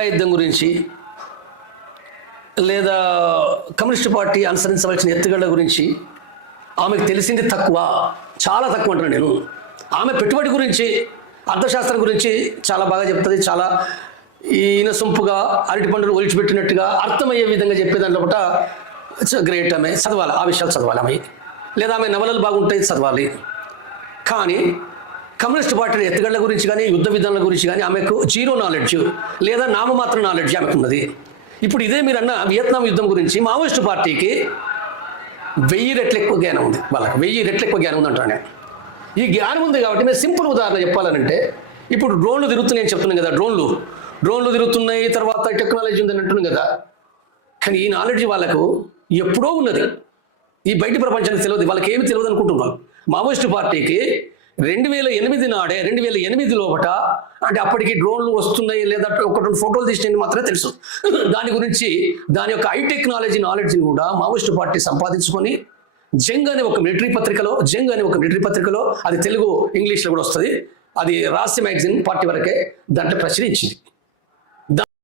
యుద్ధం గురించి లేదా కమ్యూనిస్ట్ పార్టీ అనుసరించవలసిన ఎత్తుగడల గురించి ఆమెకు తెలిసింది తక్కువ చాలా తక్కువ అంటున్నాను నేను. ఆమె పెట్టుబడి గురించి అర్థశాస్త్రం గురించి చాలా బాగా చెప్తుంది చాలా ఈయన సొంపుగా అరటి పండులు ఒలిచిపెట్టినట్టుగా అర్థమయ్యే విధంగా చెప్పే దాంట్లో కూడా గ్రేట్ ఆమె చదవాలి ఆ విషయాలు చదవాలి ఆమె. లేదా ఆమె నవలలు బాగుంటాయి చదవాలి. కానీ కమ్యూనిస్ట్ పార్టీ ఎత్తుగడల గురించి కానీ యుద్ధ విధానాల గురించి కానీ ఆమెకు జీరో నాలెడ్జ్ లేదా నామమాత్ర నాలెడ్జ్ ఆమెకు ఉన్నది. ఇప్పుడు ఇదే మీరు అన్న వియత్నాం యుద్ధం గురించి మావోయిస్టు పార్టీకి వెయ్యి రెట్లు ఎక్కువ జ్ఞానం ఉంది వాళ్ళకి. వెయ్యి రెట్లు ఎక్కువ జ్ఞానం ఉంది అంటాను నేను ఈ జ్ఞానం ఉంది కాబట్టి మీరు సింపుల్ ఉదాహరణ చెప్పాలనంటే ఇప్పుడు డ్రోన్లు తిరుగుతున్నాయి అని చెప్తున్నాను కదా డ్రోన్లు. డ్రోన్లు తిరుగుతున్నాయి తర్వాత టెక్నాలజీ ఉంది అని అంటున్నాను కదా. కానీ ఈ నాలెడ్జ్ వాళ్ళకు ఎప్పుడో ఉన్నది. ఈ బయట ప్రపంచానికి తెలియదు వాళ్ళకి ఏమి తెలియదు అనుకుంటున్నారు మావోయిస్టు పార్టీకి రెండు వేల ఎనిమిది నాడే రెండు వేల ఎనిమిది లోపట అంటే అప్పటికి డ్రోన్లు వస్తున్నాయి లేదా ఒకటి రెండు ఫోటోలు తీసినవి మాత్రమే తెలుసు. దాని గురించి దాని యొక్క ఐ టెక్నాలజీ నాలెడ్జ్ని కూడా మావోయిస్ట్ పార్టీ సంపాదించుకొని జంగ్ అనే ఒక మిలిటరీ పత్రికలో జంగ్ అనే ఒక మిలిటరీ పత్రికలో అది తెలుగు ఇంగ్లీష్లో కూడా వస్తుంది. అది రాష్ట్ర మ్యాగజైన్ పార్టీ వరకే దాంట్లో ప్రచురించింది.